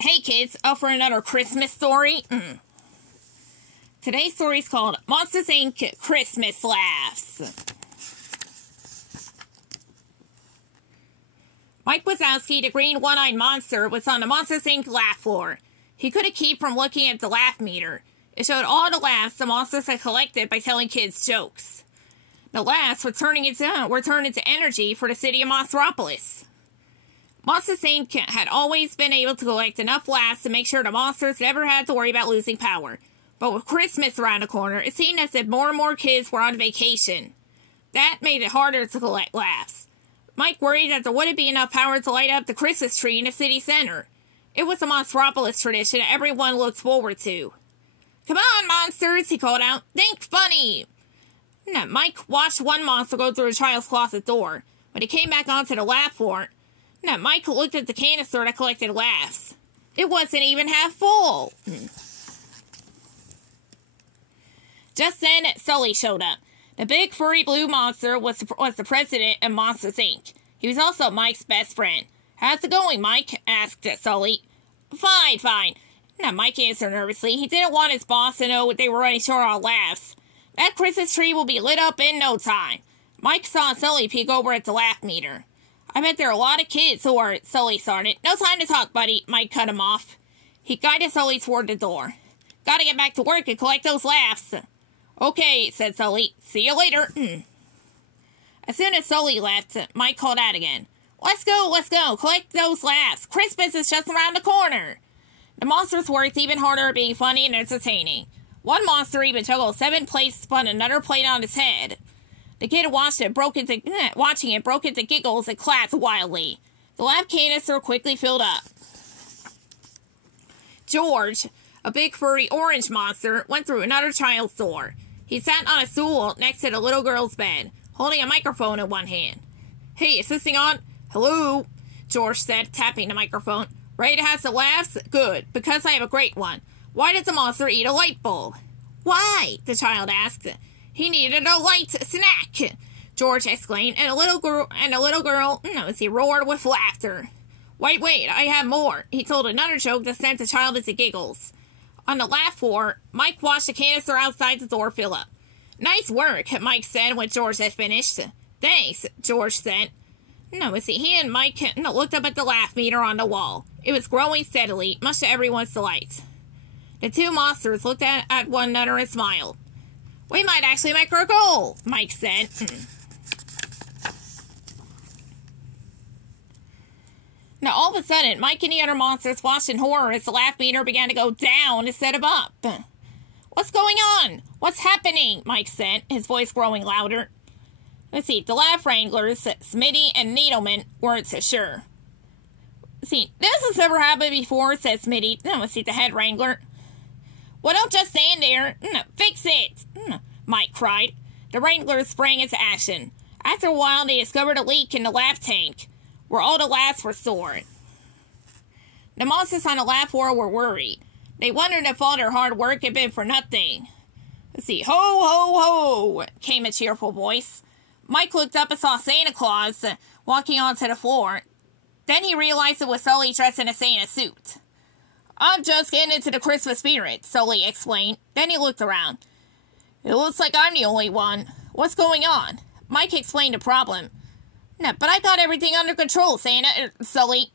Hey kids, up for another Christmas story? Today's story is called Monsters Inc. Christmas Laughs. Mike Wazowski, the green one-eyed monster, was on the Monsters Inc. laugh floor. He couldn't keep from looking at the laugh meter. It showed all the laughs the monsters had collected by telling kids jokes. The laughs were turned into energy for the city of Monsteropolis. Monsters Inc. had always been able to collect enough laughs to make sure the monsters never had to worry about losing power. But with Christmas around the corner, it seemed as if more and more kids were on vacation. That made it harder to collect laughs. Mike worried that there wouldn't be enough power to light up the Christmas tree in the city center. It was a Monsteropolis tradition that everyone looked forward to. "Come on, monsters," he called out. "Think funny." Now, Mike watched one monster go through a child's closet door. When he came back onto the laugh floor, Mike looked at the canister that collected laughs. It wasn't even half full. Just then, Sulley showed up. The big furry blue monster was the president of Monsters Inc. He was also Mike's best friend. "How's it going, Mike?" asked Sulley. Fine. Now, Mike answered nervously. He didn't want his boss to know they were running short on laughs. "That Christmas tree will be lit up in no time." Mike saw Sulley peek over at the laugh meter. "I bet there are a lot of kids who are," Sulley started. "No time to talk, buddy," Mike cut him off. He guided Sulley toward the door. "Gotta get back to work and collect those laughs." "Okay," said Sulley. "See you later." As soon as Sulley left, Mike called out again. Let's go, collect those laughs. Christmas is just around the corner." The monsters worked even harder at being funny and entertaining. One monster even juggled 7 plates to put another plate on his head. The kid watching it broke into giggles and clapped wildly. The laugh canister quickly filled up. George, a big furry orange monster, went through another child's door. He sat on a stool next to the little girl's bed, holding a microphone in one hand. "Hey, is this thing on?" "Hello," George said, tapping the microphone. "Ready to have some laughs? Good, because I have a great one. Why did the monster eat a light bulb?" "Why?" the child asked. "He needed a light snack," George exclaimed, and the little girl, he roared with laughter. Wait, I have more," he told another joke that sent the child into giggles. On the laugh floor, Mike watched the canister outside the door fill up. "Nice work," Mike said when George had finished. "Thanks," George said. He and Mike looked up at the laugh meter on the wall. It was growing steadily, much to everyone's delight. The two monsters looked at one another and smiled. "We might actually make our goal," Mike said. Now, all of a sudden, Mike and the other monsters watched in horror as the laugh meter began to go down instead of up. "What's going on? What's happening?" Mike said, his voice growing louder. The laugh wranglers, Smitty and Needleman, weren't so sure. "This has never happened before," said Smitty, the head wrangler. "Well, don't just stand there. Fix it," Mike cried. The wranglers sprang into action. After a while, they discovered a leak in the laugh tank, where all the laughs were stored. The monsters on the laugh floor were worried. They wondered if all their hard work had been for nothing. "Ho, ho, ho," came a cheerful voice. Mike looked up and saw Santa Claus walking onto the floor. Then he realized it was Sulley dressed in a Santa suit. "I'm just getting into the Christmas spirit," Sulley explained. Then he looked around. "It looks like I'm the only one. What's going on?" Mike explained the problem. "No, but I got everything under control, Santa," Sulley.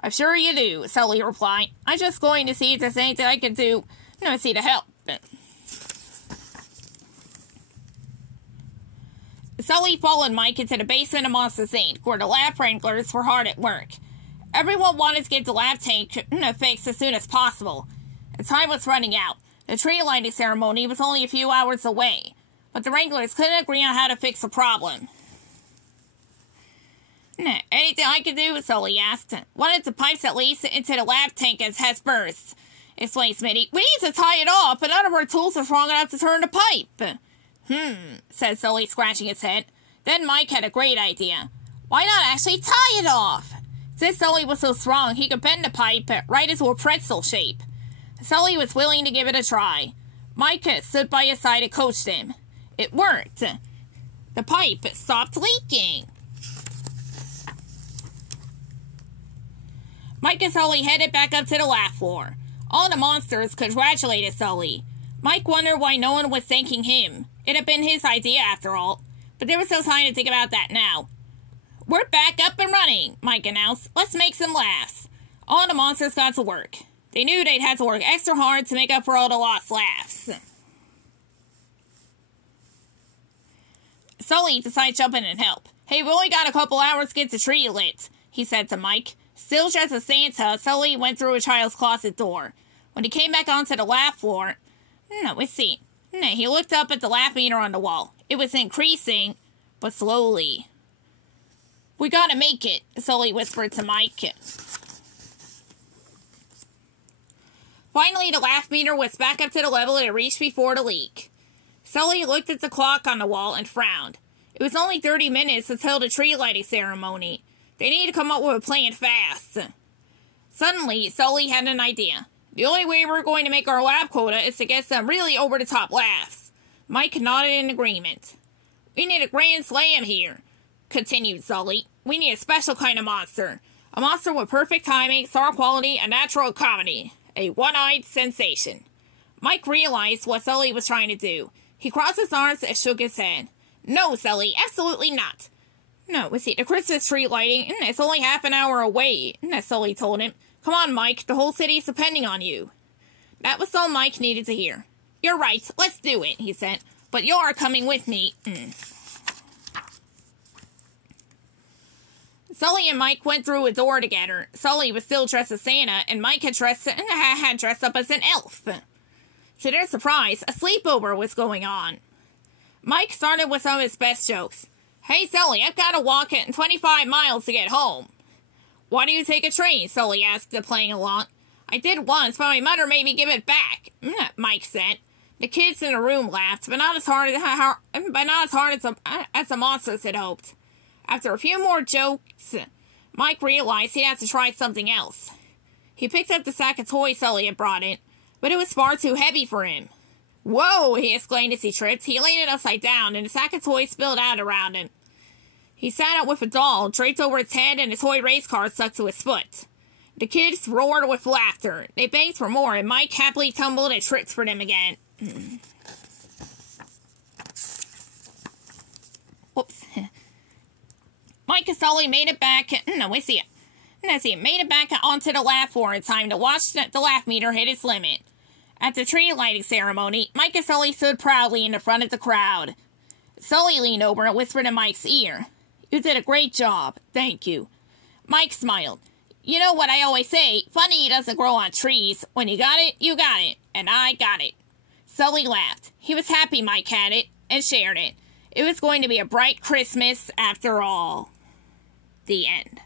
"I'm sure you do," Sulley replied. "I'm just going to see if there's anything I can do, to help." Sulley followed Mike into the basement of Monsters Inc., where the laugh wranglers were hard at work. Everyone wanted to get the laugh tank fixed as soon as possible. The time was running out. The tree lighting ceremony was only a few hours away, but the wranglers couldn't agree on how to fix the problem. "Anything I can do?" Sulley asked. "One of the pipes that leads into the laugh tank has burst," explained Smitty. "We need to tie it off, but none of our tools are strong enough to turn the pipe." Said Sulley, scratching his head. Then Mike had a great idea. Why not actually tie it off? Since Sulley was so strong, he could bend the pipe right into a pretzel shape. Sulley was willing to give it a try. Mike stood by his side and coached him. It worked. The pipe stopped leaking. Mike and Sully headed back up to the laugh floor. All the monsters congratulated Sully. Mike wondered why no one was thanking him. It had been his idea after all. But there was no time to think about that now. "We're back up and running," Mike announced. "Let's make some laughs." All the monsters got to work. They knew they'd had to work extra hard to make up for all the lost laughs. Sully decided to jump in and help. "Hey, we only got a couple hours to get the tree lit," he said to Mike. Still dressed as Santa, Sully went through a child's closet door. When he came back onto the laugh floor, he looked up at the laugh meter on the wall. It was increasing, but slowly. "We gotta make it," Sully whispered to Mike. Finally, the laugh meter was back up to the level it reached before the leak. Sully looked at the clock on the wall and frowned. It was only 30 minutes until the tree lighting ceremony. They needed to come up with a plan fast. Suddenly, Sully had an idea. "The only way we're going to make our laugh quota is to get some really over-the-top laughs." Mike nodded in agreement. "We need a grand slam here," continued Sully. "We need a special kind of monster. A monster with perfect timing, star quality, and natural comedy. A one-eyed sensation." Mike realized what Sully was trying to do. He crossed his arms and shook his head. "No, Sully, absolutely not." "No, the Christmas tree lighting, it's only half an hour away," Sully told him. "Come on, Mike, the whole city's depending on you." That was all Mike needed to hear. "You're right, let's do it," he said. "But you're coming with me." Sully and Mike went through a door together. Sully was still dressed as Santa, and Mike had dressed up as an elf. To their surprise, a sleepover was going on. Mike started with some of his best jokes. "Hey, Sully, I've got to walk 25 miles to get home." "Why do you take a train?" Sully asked, playing along. "I did once, but my mother made me give it back," Mike said. The kids in the room laughed, but not as hard as the monsters had hoped. After a few more jokes, Mike realized he'd have to try something else. He picked up the sack of toys Sully had brought in, but it was far too heavy for him. "Whoa!" he exclaimed as he tripped. He laid it upside down, and the sack of toys spilled out around him. He sat up with a doll draped over its head and a toy race car stuck to his foot. The kids roared with laughter. They begged for more, and Mike happily tumbled and tripped for them again. Whoops. Mike and Sully made it back. Made it back onto the laugh floor in time to watch the laugh meter hit its limit. At the tree lighting ceremony, Mike and Sully stood proudly in the front of the crowd. Sully leaned over and whispered in Mike's ear. "You did a great job. Thank you." Mike smiled. "You know what I always say, funny doesn't grow on trees. When you got it, you got it. And I got it." Sully laughed. He was happy Mike had it and shared it. It was going to be a bright Christmas after all. The end.